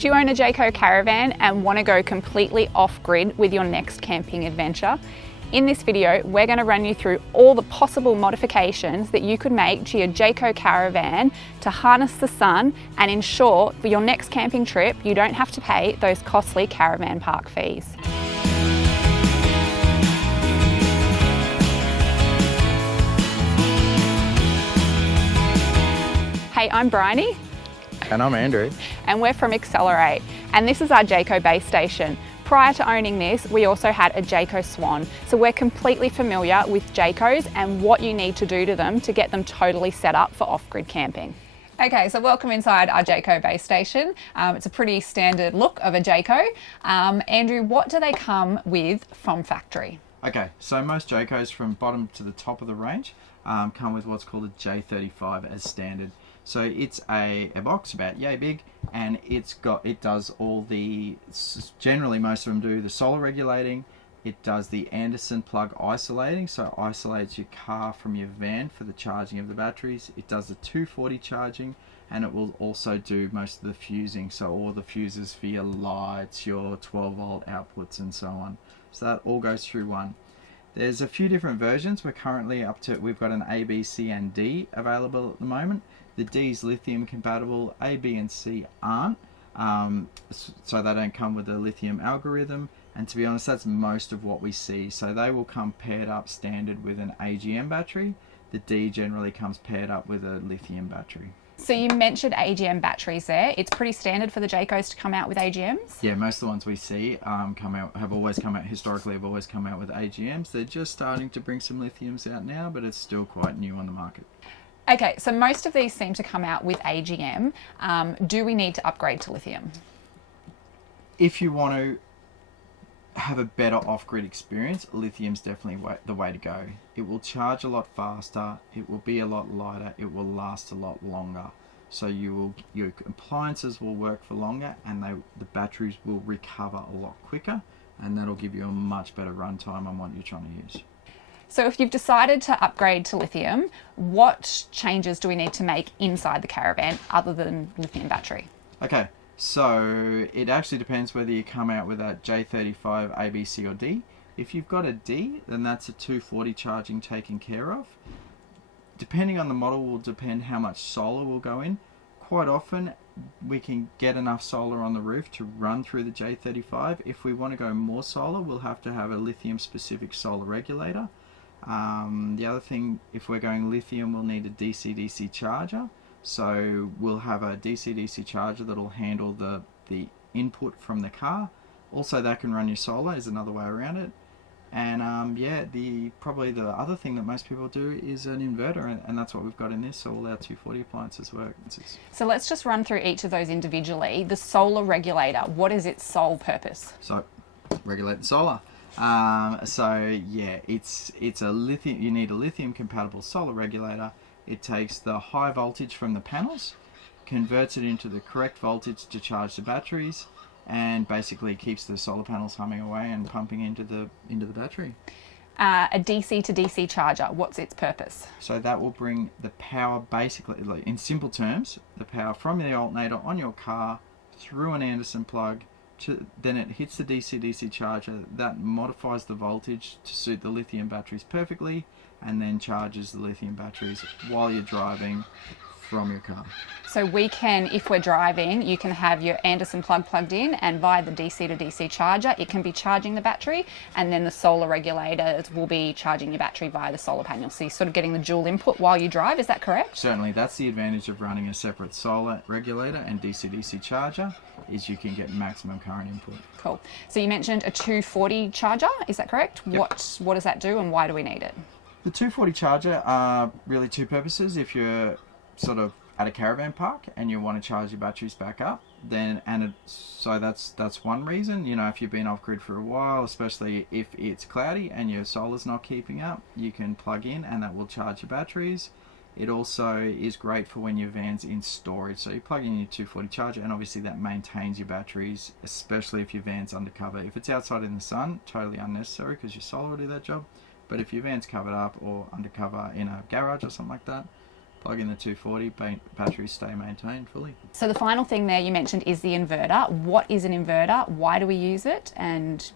Do you own a Jayco Caravan and want to go completely off-grid with your next camping adventure? In this video, we're going to run you through all the possible modifications that you could make to your Jayco Caravan to harness the sun and ensure for your next camping trip you don't have to pay those costly caravan park fees. Hey, I'm Bryony. And I'm Andrew. And we're from Accelerate. And this is our Jayco base station. Prior to owning this, we also had a Jayco Swan. So we're completely familiar with Jaycos and what you need to do to them to get them totally set up for off-grid camping. Okay, so welcome inside our Jayco base station. It's a pretty standard look of a Jayco. Andrew, what do they come with from factory? Okay, so most Jaycos from bottom to the top of the range come with what's called a J35 as standard. So it's a box about yay big, and it does all the, generally most of them do the solar regulating. It does the Anderson plug isolating, so isolates your car from your van for the charging of the batteries. It does the 240 charging, and it will also do most of the fusing, so all the fuses for your lights, your 12 volt outputs and so on. So that all goes through one. There's a few different versions. We're currently up to, we've got an A, B, C and D available at the moment. The D is lithium compatible, A, B and C aren't, so they don't come with a lithium algorithm, and to be honest that's most of what we see. So they will come paired up standard with an AGM battery. The D generally comes paired up with a lithium battery. So you mentioned AGM batteries there. It's pretty standard for the Jaycos to come out with AGMs? Yeah, most of the ones we see have always come out with AGMs. They're just starting to bring some lithiums out now, but it's still quite new on the market. Okay, so most of these seem to come out with AGM. Do we need to upgrade to lithium? If you want to have a better off-grid experience, lithium's definitely the way to go. It will charge a lot faster, it will be a lot lighter, it will last a lot longer. So your appliances will work for longer, and the batteries will recover a lot quicker, and that'll give you a much better runtime on what you're trying to use. So if you've decided to upgrade to lithium, what changes do we need to make inside the caravan other than lithium battery? Okay, so it actually depends whether you come out with that J35 A, B, C or D. If you've got a D, then that's a 240 charging taken care of. Depending on the model will depend how much solar will go in. Quite often we can get enough solar on the roof to run through the J35. If we want to go more solar, we'll have to have a lithium specific solar regulator. The other thing, if we're going lithium, we'll need a DC-DC charger. So we'll have a DC-DC charger that'll handle the input from the car. Also, that can run your solar, is another way around it. And yeah, probably the other thing that most people do is an inverter, and that's what we've got in this. So all our 240 appliances work. So let's just run through each of those individually. The solar regulator, what is its sole purpose? So regulate the solar. So yeah, it's a lithium. You need a lithium compatible solar regulator. It takes the high voltage from the panels, converts it into the correct voltage to charge the batteries, and basically keeps the solar panels humming away and pumping into the battery. A DC to DC charger, what's its purpose? So that will bring the power, basically, in simple terms, the power from the alternator on your car through an Anderson plug. Then it hits the DC-DC charger, that modifies the voltage to suit the lithium batteries perfectly, and then charges the lithium batteries while you're driving from your car. So we can, if we're driving, you can have your Anderson plug plugged in, and via the DC to DC charger, it can be charging the battery, and then the solar regulators will be charging your battery via the solar panel. So you're sort of getting the dual input while you drive, is that correct? Certainly, that's the advantage of running a separate solar regulator and DC-DC charger, is you can get maximum current input. Cool. So you mentioned a 240 charger, is that correct? Yep. What does that do, and why do we need it? The 240 charger are really two purposes. If you're sort of at a caravan park and you want to charge your batteries back up, so that's one reason. You know, if you've been off grid for a while, especially if it's cloudy and your solar's not keeping up, you can plug in and that will charge your batteries. It also is great for when your van's in storage. So you plug in your 240 charger, and obviously that maintains your batteries, especially if your van's undercover. If it's outside in the sun, totally unnecessary because your solar will do that job. But if your van's covered up or undercover in a garage or something like that, plug in the 240, batteries stay maintained fully. So the final thing there you mentioned is the inverter. What is an inverter? Why do we use it? And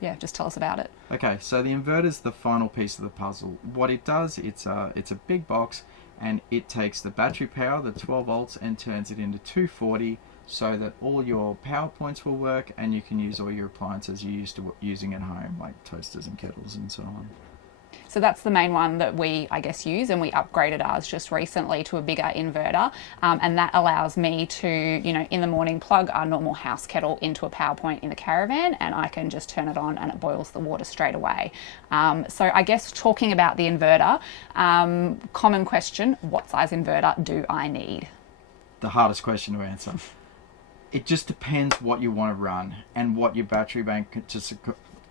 yeah, just tell us about it. Okay, so the inverter is the final piece of the puzzle. What it does, it's a big box, and it takes the battery power, the 12 volts, and turns it into 240, so that all your power points will work, and you can use all your appliances you're used to using at home, like toasters and kettles and so on. So that's the main one that we, I guess, use, and we upgraded ours just recently to a bigger inverter, and that allows me to, you know, in the morning plug our normal house kettle into a power point in the caravan, and I can just turn it on and it boils the water straight away. So I guess talking about the inverter, common question, what size inverter do I need? The hardest question to answer. It just depends what you want to run and what your battery bank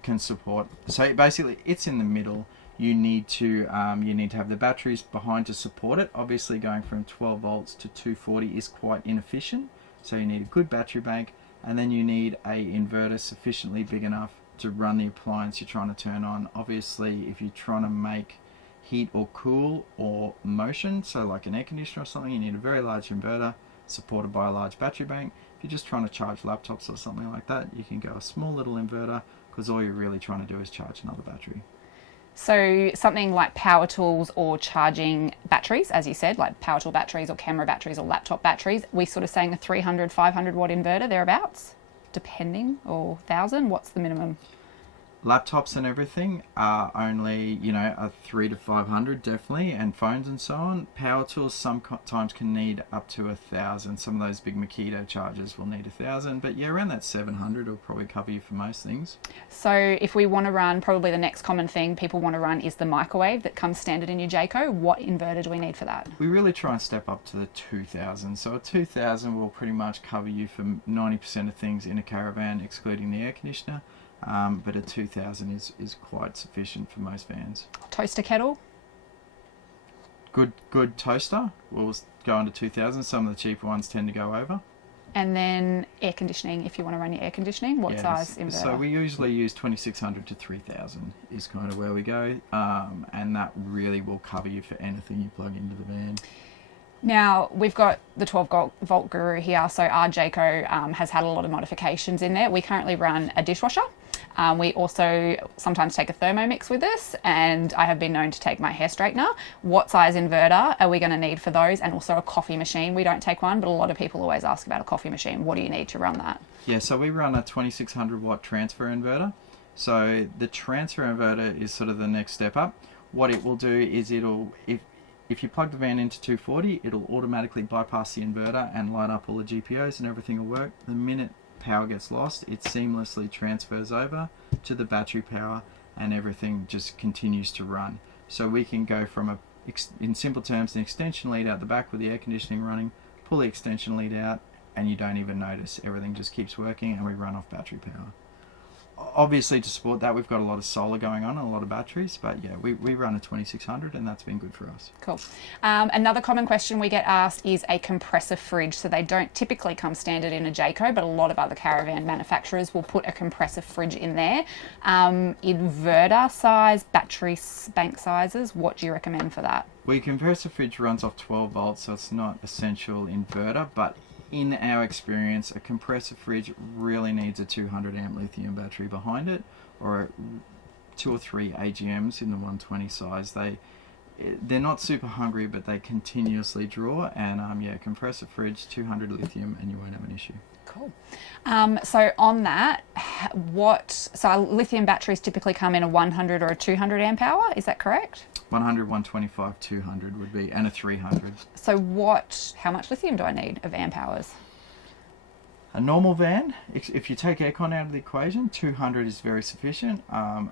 can support. So basically, it's in the middle. You need to have the batteries behind to support it. Obviously, going from 12 volts to 240 is quite inefficient. So you need a good battery bank, and then you need a inverter sufficiently big enough to run the appliance you're trying to turn on. Obviously, if you're trying to make heat or cool or motion, so like an air conditioner or something, you need a very large inverter supported by a large battery bank. If you're just trying to charge laptops or something like that, you can go a small little inverter, because all you're really trying to do is charge another battery. So something like power tools or charging batteries, as you said, like power tool batteries or camera batteries or laptop batteries, we sort of saying a 300, 500 watt inverter thereabouts, depending, or 1,000, what's the minimum? Laptops and everything are only, you know, a 300 to 500 definitely, and phones and so on. Power tools sometimes can need up to 1,000. Some of those big Makito chargers will need 1,000, but yeah, around that 700 will probably cover you for most things. So if we want to run, probably the next common thing people want to run is the microwave that comes standard in your Jayco. What inverter do we need for that? We really try and step up to the 2,000. So a 2,000 will pretty much cover you for 90% of things in a caravan, excluding the air conditioner. But a 2,000 is quite sufficient for most vans. Toaster kettle? Good toaster will go under 2,000. Some of the cheaper ones tend to go over. And then air conditioning, if you want to run your air conditioning, what size inverter? So we usually use 2,600 to 3,000 is kind of where we go, and that really will cover you for anything you plug into the van. Now, we've got the 12 volt Guru here, so our Jayco has had a lot of modifications in there. We currently run a dishwasher. We also sometimes take a Thermomix with us, and I have been known to take my hair straightener. What size inverter are we going to need for those? And also a coffee machine. We don't take one, but a lot of people always ask about a coffee machine. What do you need to run that? Yeah, so we run a 2,600 watt transfer inverter. So the transfer inverter is sort of the next step up. What it will do is if you plug the van into 240, it'll automatically bypass the inverter and light up all the GPOs, and everything will work. The minute power gets lost, it seamlessly transfers over to the battery power, and everything just continues to run. So we can go from in simple terms, an extension lead out the back with the air conditioning running, pull the extension lead out, and you don't even notice. Everything just keeps working, and we run off battery power. Obviously, to support that, we've got a lot of solar going on and a lot of batteries, but yeah, we run a 2,600, and that's been good for us. Cool. Another common question we get asked is a compressor fridge. So they don't typically come standard in a Jayco, but a lot of other caravan manufacturers will put a compressor fridge in there. Inverter size, battery bank sizes, what do you recommend for that? Well, compressor fridge runs off 12 volts, so it's not essential inverter, but in our experience, a compressor fridge really needs a 200 amp lithium battery behind it, or 2 or 3 AGMs in the 120 size. They're not super hungry, but they continuously draw, and compressor fridge, 200 lithium, and you won't have an issue. Cool. So on that, so our lithium batteries typically come in a 100 or a 200 amp hour, is that correct? 100, 125, 200 would be, and a 300. So how much lithium do I need of amp hours? A normal van, if you take aircon out of the equation, 200 is very sufficient.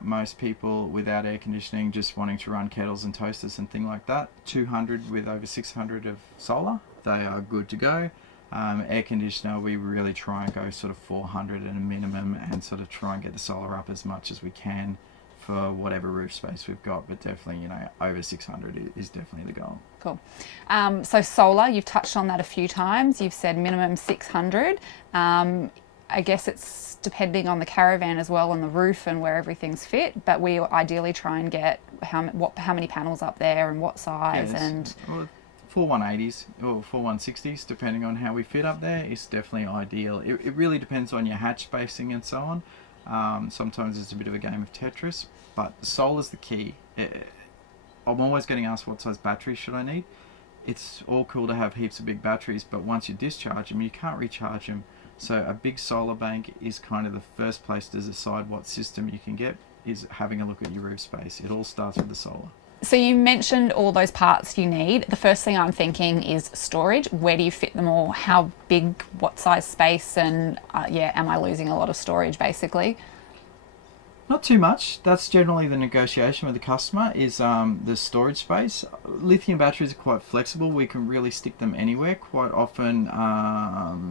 Most people without air conditioning, just wanting to run kettles and toasters and things like that, 200 with over 600 of solar, they are good to go. Air conditioner, we really try and go sort of 400 at a minimum, and sort of try and get the solar up as much as we can for whatever roof space we've got, but definitely, over 600 is definitely the goal. Cool. So solar, you've touched on that a few times. You've said minimum 600. I guess it's depending on the caravan as well, on the roof and where everything's fit, but we ideally try and get how many panels up there and what size. Yes. And well, 4 180s or 4 160s, depending on how we fit up there, is definitely ideal. It really depends on your hatch spacing and so on. Sometimes it's a bit of a game of Tetris, but solar's the key. I'm always getting asked what size battery should I need. It's all cool to have heaps of big batteries, but once you discharge them, you can't recharge them. So a big solar bank is kind of the first place to decide what system you can get, is having a look at your roof space. It all starts with the solar. So you mentioned all those parts you need. The first thing I'm thinking is storage. Where do you fit them all? How big, what size space, and am I losing a lot of storage basically? Not too much. That's generally the negotiation with the customer, is the storage space. Lithium batteries are quite flexible. We can really stick them anywhere. Quite often,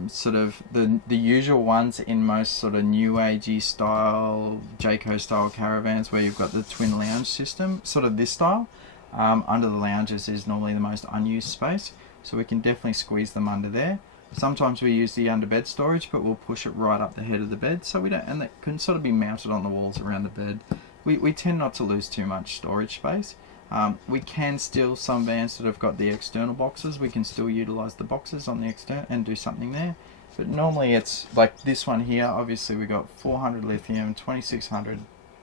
sort of the usual ones in most sort of new agey style, Jayco style caravans, where you've got the twin lounge system, sort of this style. Under the lounges is normally the most unused space, so we can definitely squeeze them under there. Sometimes we use the under bed storage, but we'll push it right up the head of the bed, so we don't, and that can sort of be mounted on the walls around the bed. We tend not to lose too much storage space. We can still, some vans that have got the external boxes, we can still utilize the boxes on the external and do something there. But normally it's like this one here. Obviously we got 400 lithium, 2600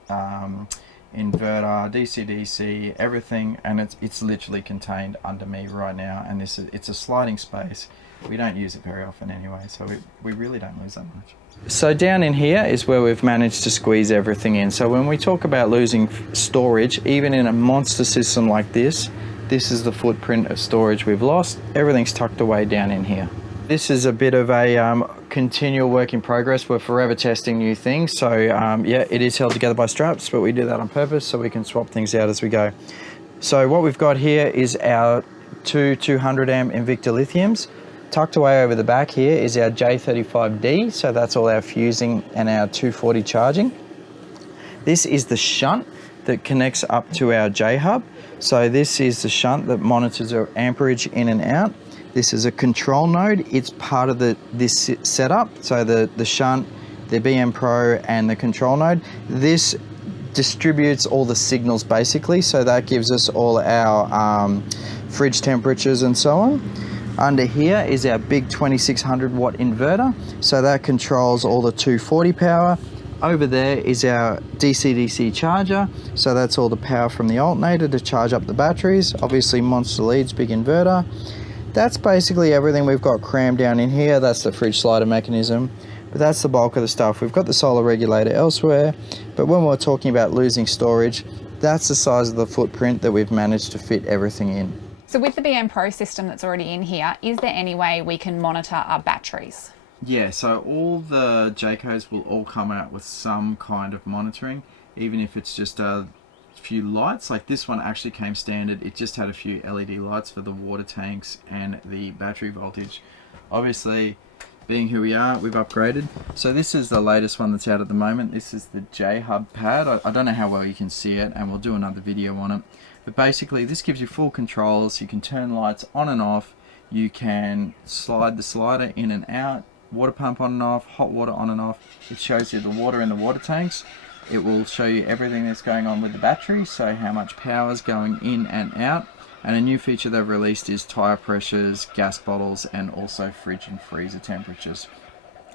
inverter, DC-DC, everything, and it's literally contained under me right now. And it's a sliding space. We don't use it very often anyway, so we really don't lose that much. So down in here is where we've managed to squeeze everything in. So when we talk about losing storage, even in a monster system like this is the footprint of storage we've lost. Everything's tucked away down in here. This is a bit of a continual work in progress. We're forever testing new things. So it is held together by straps, but we do that on purpose so we can swap things out as we go. So what we've got here is our two 200 amp Invicta lithiums. Tucked away over the back here is our J35D, so that's all our fusing and our 240 charging. This is the shunt that connects up to our J-hub. So this is the shunt that monitors our amperage in and out. This is a control node. It's part of this setup. So the shunt, the BM Pro and the control node. This distributes all the signals basically. So that gives us all our fridge temperatures and so on. Under here is our big 2600 watt inverter. So that controls all the 240 power. Over there is our DC-DC charger. So that's all the power from the alternator to charge up the batteries. Obviously monster leads, big inverter. That's basically everything we've got crammed down in here. That's the fridge slider mechanism. But that's the bulk of the stuff. We've got the solar regulator elsewhere. But when we're talking about losing storage, that's the size of the footprint that we've managed to fit everything in. So with the BM Pro system that's already in here, is there any way we can monitor our batteries? Yeah, so all the Jaycos will all come out with some kind of monitoring, even if it's just a few lights. Like this one actually came standard. It just had a few LED lights for the water tanks and the battery voltage. Obviously, being who we are, we've upgraded. So this is the latest one that's out at the moment. This is the J-hub pad. I don't know how well you can see it, and we'll do another video on it. But basically this gives you full controls. You can turn lights on and off. You can slide the slider in and out, water pump on and off, hot water on and off. It shows you the water in the water tanks. It will show you everything that's going on with the battery, so how much power is going in and out. And a new feature they've released is tire pressures, gas bottles, and also fridge and freezer temperatures.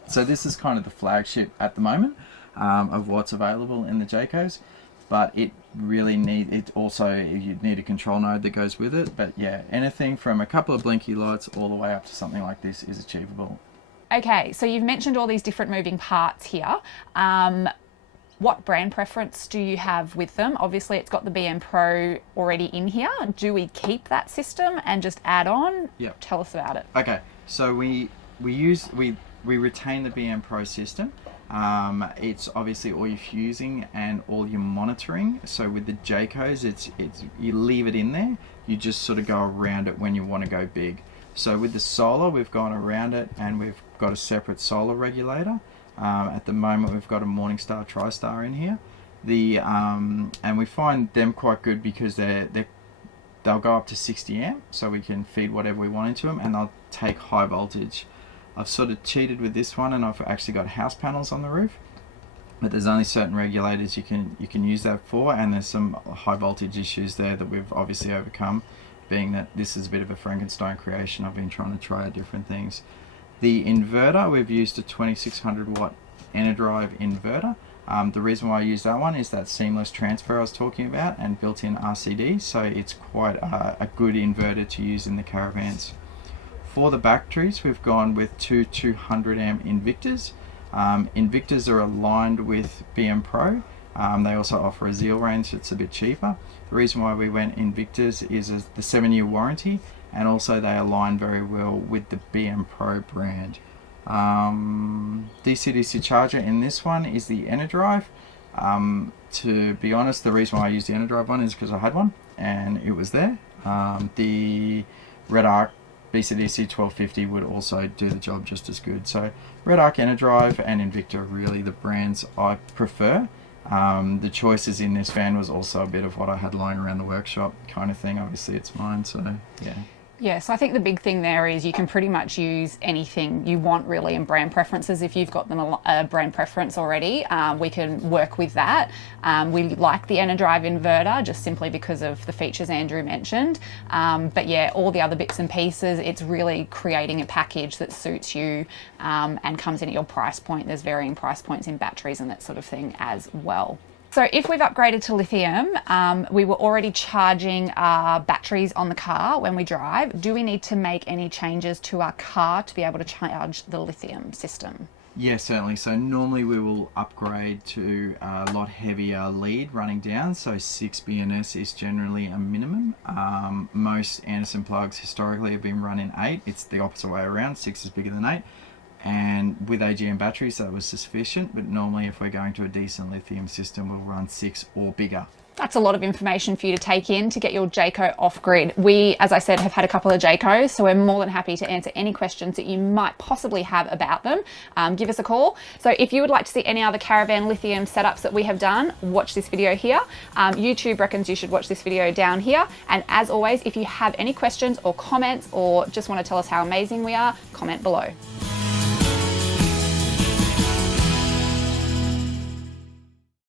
So this is kind of the flagship at the moment of what's available in the Jaycos. But it really you need a control node that goes with it. But yeah, anything from a couple of blinky lights all the way up to something like this is achievable. Okay, so you've mentioned all these different moving parts here. What brand preference do you have with them? Obviously it's got the BM Pro already in here. Do we keep that system and just add on? Yep. Tell us about it. Okay, so we retain the BM Pro system. It's obviously all your fusing and all your monitoring. So with the Jaycos, it's you leave it in there. You just sort of go around it when you want to go big. So with the solar, we've gone around it and we've got a separate solar regulator. At the moment, we've got a Morningstar TriStar in here. And we find them quite good because they'll go up to 60 amp, so we can feed whatever we want into them, and they'll take high voltage. I've sort of cheated with this one, and I've actually got house panels on the roof, but there's only certain regulators you can use that for, and there's some high voltage issues there that we've obviously overcome. being that this is a bit of a Frankenstein creation. I've been trying to try out different things. The inverter, we've used a 2600 watt EnerDrive inverter. The reason why I use that one is that seamless transfer I was talking about and built-in RCD, so it's quite a good inverter to use in the Caravans. For the batteries, we've gone with two 200 amp Inverters. Inverters are aligned with BM Pro. They also offer a Zeal range, so it's a bit cheaper. The reason why we went Inverters is the 7-year warranty, and also they align very well with the BM Pro brand. DC-DC charger in this one is the EnerDrive. To be honest, the reason why I used the EnerDrive one is because I had one and it was there. The Red Arc DC-DC 1250 would also do the job just as good. So Red Arc, EnerDrive and Inverter are really the brands I prefer. The choices in this van was also a bit of what I had lying around the workshop kind of thing. Obviously it's mine, so yeah. Yeah, so I think the big thing there is you can pretty much use anything you want really in brand preferences. If you've got them a brand preference already, we can work with that. We like the EnerDrive inverter just simply because of the features Andrew mentioned. But yeah, all the other bits and pieces, it's really creating a package that suits you and comes in at your price point. There's varying price points in batteries and that sort of thing as well. So if we've upgraded to lithium, we were already charging our batteries on the car when we drive. Do we need to make any changes to our car to be able to charge the lithium system? Yeah, certainly. So normally we will upgrade to a lot heavier lead running down. So 6 BNS is generally a minimum. Most Anderson plugs historically have been running 8. It's the opposite way around. 6 is bigger than 8. And with AGM batteries that was sufficient, but normally if we're going to a decent lithium system we'll run 6 or bigger. That's a lot of information for you to take in to get your Jayco off-grid. We, as I said, have had a couple of Jaycos, so we're more than happy to answer any questions that you might possibly have about them. Give us a call. So if you would like to see any other Caravan lithium setups that we have done, watch this video here. YouTube reckons you should watch this video down here. And as always, if you have any questions or comments or just want to tell us how amazing we are, comment below.